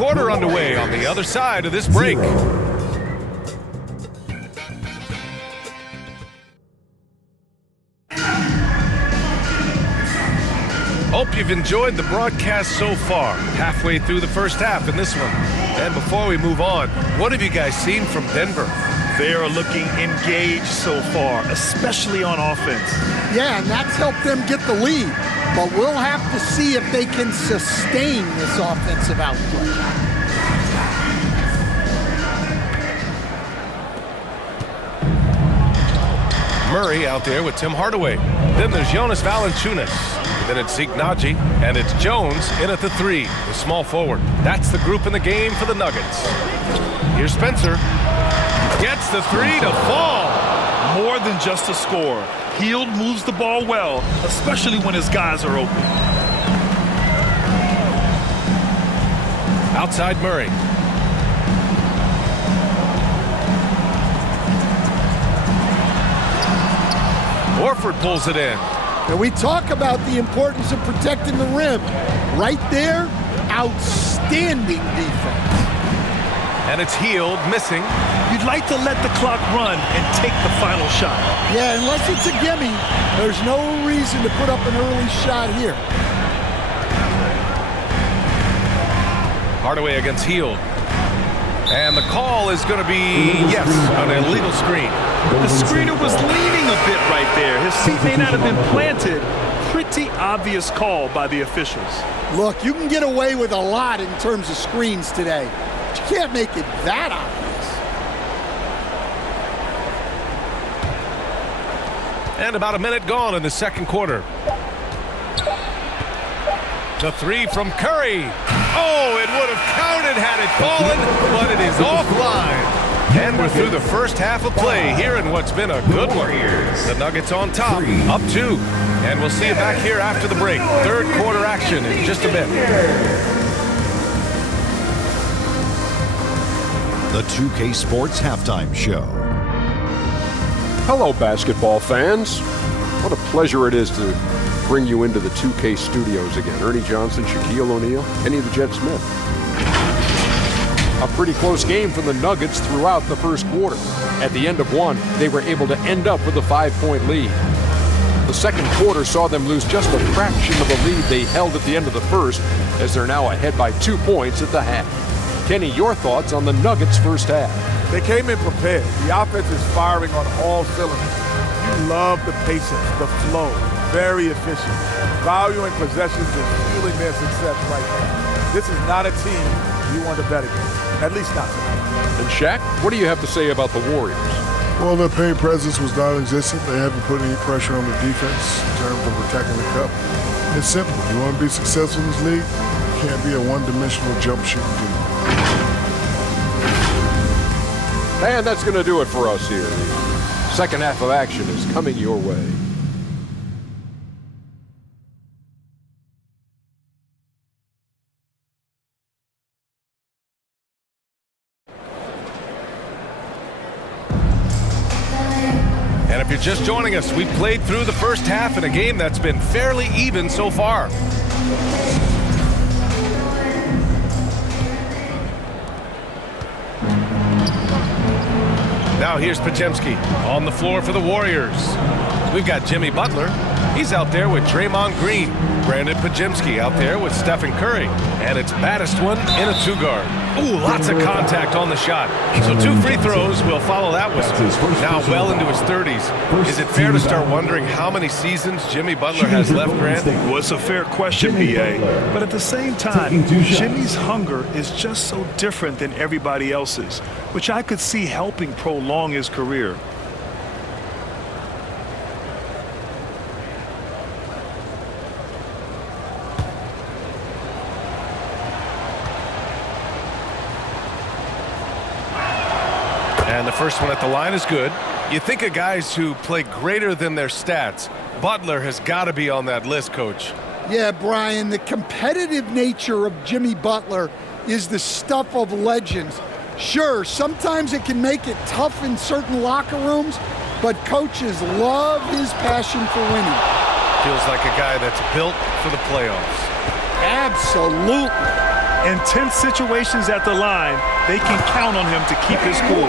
quarter underway on the other side of this break. Hope you've enjoyed the broadcast so far. Halfway through the first half in this one. And before we move on, what have you guys seen from Denver? They are looking engaged so far, especially on offense. Yeah, and that's helped them get the lead. But we'll have to see if they can sustain this offensive output. Murray out there with Tim Hardaway. Then there's Jonas Valanciunas. Then it's Zeke Naji, and it's Jones in at the 3, the small forward. That's the group in the game for the Nuggets. Here's Spencer. Gets the 3 to fall. More than just a score. Hield moves the ball well, especially when his guys are open. Outside Murray. Horford pulls it in. And we talk about the importance of protecting the rim. Right there, outstanding defense. And it's Hield missing. You'd like to let the clock run and take the final shot. Yeah, unless it's a gimme, there's no reason to put up an early shot here. Hardaway against Hield. And the call is going to be, yes, an illegal screen. The screener was leaning a bit right there. His feet may not have been planted. Pretty obvious call by the officials. Look, you can get away with a lot in terms of screens today. But you can't make it that obvious. And about a minute gone in the second quarter. The 3 from Curry. Oh, it would have counted had it fallen, but it is offline. And we're through the first half of play here in what's been a good one. The Nuggets on top, up 2. And we'll see you back here after the break. Third quarter action in just a bit. The 2K Sports Halftime Show. Hello, basketball fans. What a pleasure it is to bring you into the 2K studios again. Ernie Johnson, Shaquille O'Neal, Kenny the Jet Smith. A pretty close game for the Nuggets throughout the first quarter. At the end of one, they were able to end up with a 5-point lead. The second quarter saw them lose just a fraction of the lead they held at the end of the first, as they're now ahead by 2 points at the half. Kenny, your thoughts on the Nuggets' first half? They came in prepared. The offense is firing on all cylinders. You love the patience, the flow. Very efficient. Valuing possessions is fueling their success right now. This is not a team you want to bet against. At least not tonight. And Shaq, what do you have to say about the Warriors? Well, their paint presence was non-existent. They haven't put any pressure on the defense in terms of attacking the cup. It's simple. You want to be successful in this league, you can't be a one-dimensional jump shooting team. And that's going to do it for us here. The second half of action is coming your way. And if you're just joining us, we've played through the first half in a game that's been fairly even so far. Now here's Podziemski on the floor for the Warriors. We've got Jimmy Butler. He's out there with Draymond Green. Brandon Podziemski out there with Stephen Curry. And it's baddest one in a 2-guard. Ooh, lots of contact on the shot. So 2 free throws will follow that one. Now well into his 30s. Is it fair to start wondering how many seasons Jimmy Butler has left, Grant? Well, it's a fair question, B.A. But at the same time, Jimmy's hunger is just so different than everybody else's, which I could see helping prolong his career. And the first one at the line is good. You think of guys who play greater than their stats. Butler has got to be on that list, Coach. Yeah, Brian, the competitive nature of Jimmy Butler is the stuff of legends. Sure, sometimes it can make it tough in certain locker rooms, but coaches love his passion for winning. Feels like a guy that's built for the playoffs. Absolutely. In tense situations at the line, they can count on him to keep his cool.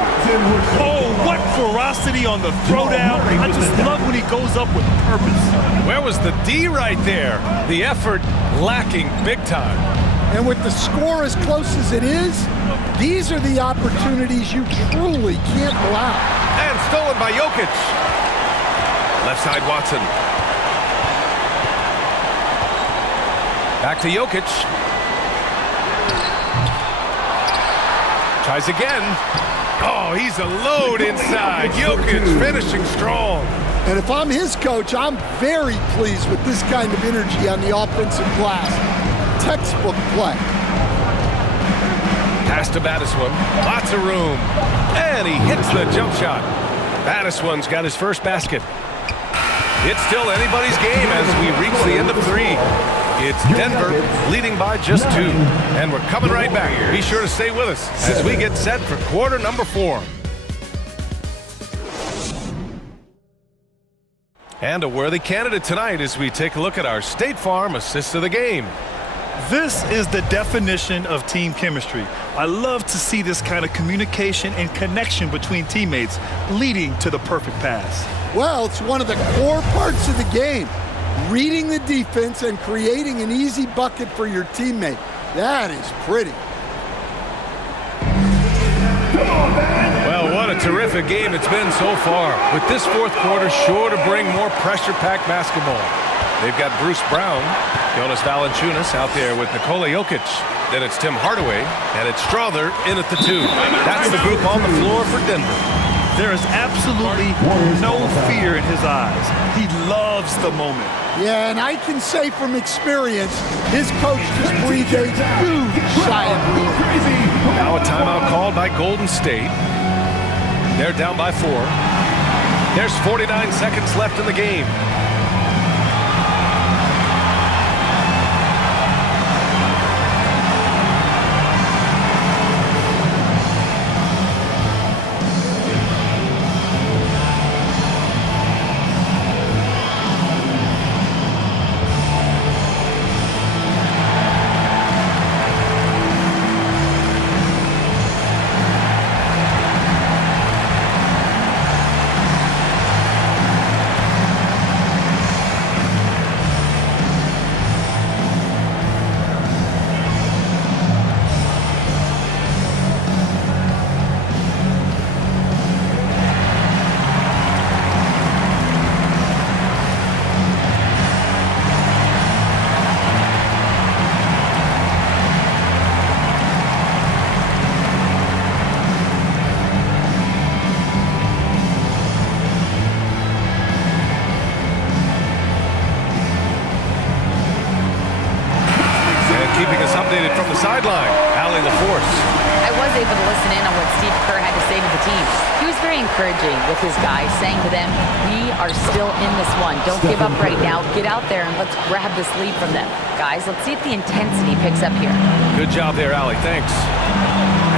Oh, what ferocity on the throwdown. I just love when he goes up with purpose. Where was the D right there? The effort lacking big time. And with the score as close as it is, these are the opportunities you truly can't allow. And stolen by Jokić. Left side Watson. Back to Jokić. Tries again. Oh, he's a load inside. Jokić finishing strong. And if I'm his coach, I'm very pleased with this kind of energy on the offensive glass. Textbook play. Pass to Battiswan. Lots of room. And he hits the jump shot. Battiswan's got his first basket. It's still anybody's game as we reach the end of 3. It's Denver leading by just 2. And we're coming right back. Be sure to stay with us as we get set for quarter number 4. And a worthy candidate tonight as we take a look at our State Farm assist of the game. This is the definition of team chemistry. I love to see this kind of communication and connection between teammates leading to the perfect pass. Well, it's one of the core parts of the game. Reading the defense and creating an easy bucket for your teammate. That is pretty. Well, what a terrific game it's been so far. With this fourth quarter sure to bring more pressure-packed basketball. They've got Bruce Brown, Jonas Valanciunas out there with Nikola Jokić. Then it's Tim Hardaway, and it's Strother in at the 2. That's the group on the floor for Denver. There is absolutely no fear in his eyes. He loves the moment. Yeah, and I can say from experience, his coach just breathed a huge sigh of relief. Now a timeout called by Golden State. They're down by 4. There's 49 seconds left in the game. Sideline, Allie LaForce. I was able to listen in on what Steve Kerr had to say to the team. He was very encouraging with his guys, saying to them, we are still in this one. Don't give up right now. Get out there and let's grab this lead from them. Guys, let's see if the intensity picks up here. Good job there, Allie. Thanks.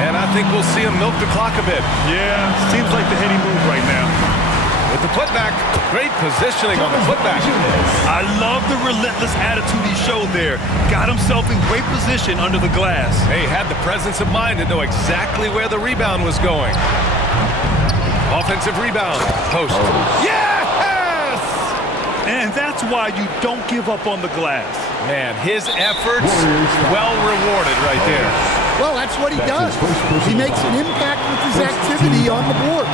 And I think we'll see him milk the clock a bit. Yeah, seems like the heady move right now. With the putback, great positioning on the putback. I love the relentless attitude he showed there. Got himself in great position under the glass. He had the presence of mind to know exactly where the rebound was going. Offensive rebound, post. Yes! And that's why you don't give up on the glass. Man, his efforts well rewarded right there. Well, that's what he does. He makes an impact with his activity on the board.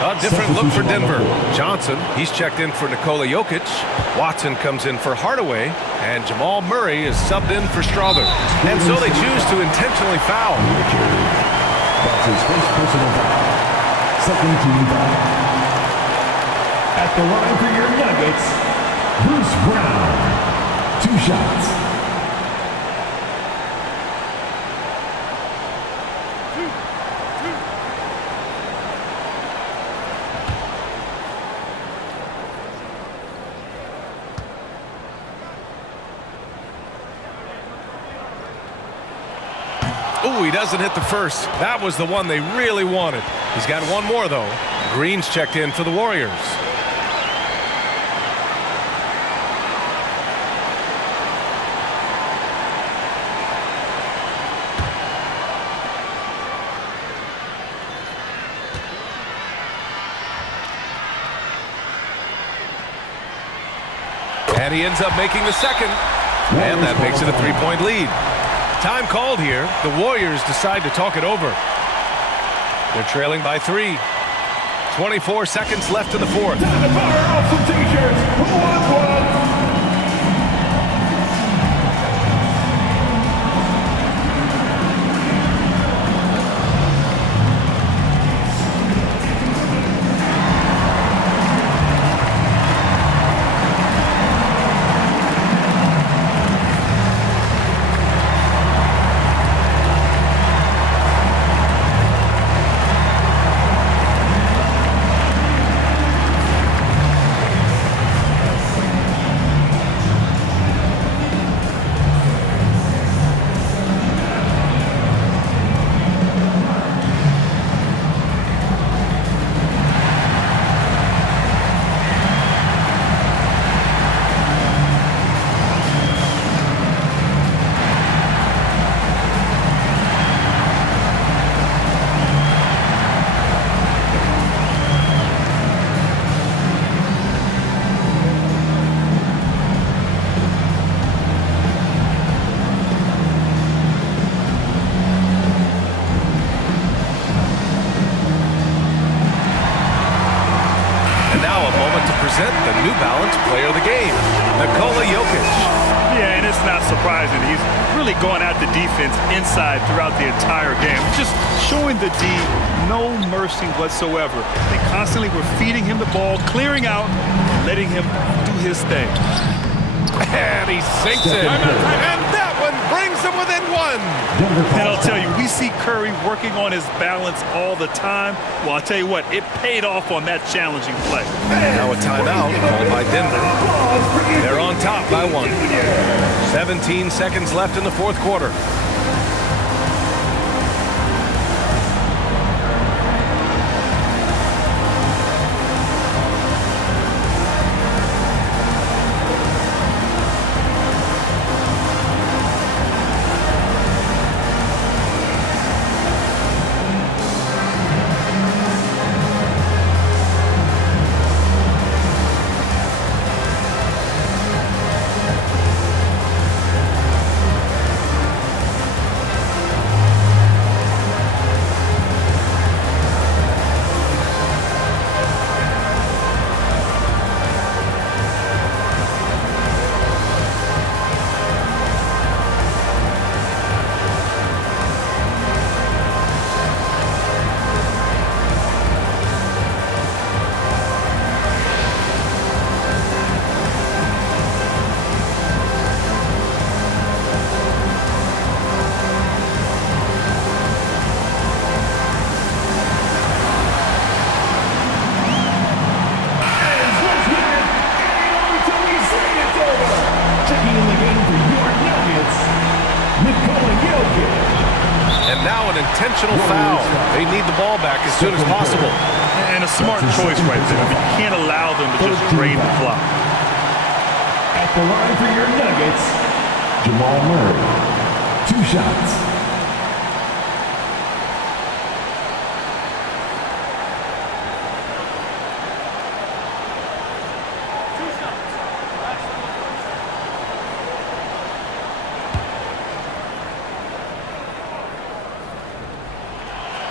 A different look for Denver. Johnson, he's checked in for Nikola Jokić. Watson comes in for Hardaway. And Jamal Murray is subbed in for Strother. And so they choose to intentionally foul. That's his first personal foul. Second team foul. At the line for your Nuggets, Bruce Brown. 2 shots. Ooh, he doesn't hit the first. That was the one they really wanted. He's got one more, though. Green's checked in for the Warriors. And he ends up making the second. And that makes it a 3-point lead. Time called here. The Warriors decide to talk it over. They're trailing by 3. 24 seconds left in the fourth. The New Balance player of the game, Nikola Jokić. Yeah, and it's not surprising. He's really going at the defense inside throughout the entire game. Just showing the D no mercy whatsoever. They constantly were feeding him the ball, clearing out, letting him do his thing. And he sinks it. And that one brings him within 1. And I'll tell you, we see Curry working on his balance all the time. Well, I'll tell you what, it paid off on that challenging play. Now a timeout called by Denver. They're on top by 1. 17 seconds left in the fourth quarter. And now an intentional foul. They need the ball back as soon as possible. And a smart choice right there. I mean, you can't allow them to just drain the clock. At the line for your Nuggets, Jamal Murray. 2 shots.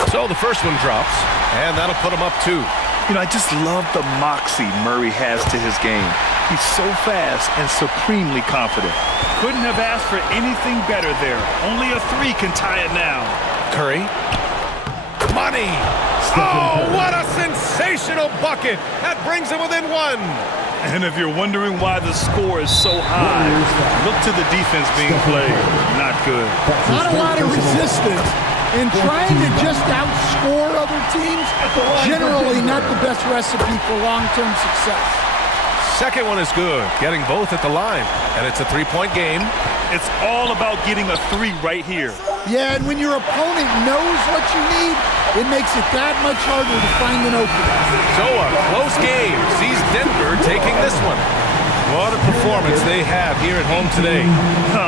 So the first one drops, and that'll put him up 2. You know, I just love the moxie Murray has to his game. He's so fast and supremely confident. Couldn't have asked for anything better there. Only a 3 can tie it now. Curry. Money! Oh, what a sensational bucket! That brings him within 1. And if you're wondering why the score is so high, look to the defense being played. Not good. Not a lot of resistance. And trying to just outscore other teams, generally not the best recipe for long-term success. Second one is good, getting both at the line. And it's a 3-point game. It's all about getting a 3 right here. Yeah, and when your opponent knows what you need, it makes it that much harder to find an opening. So a close game sees Denver taking this one. What a performance they have here at home today.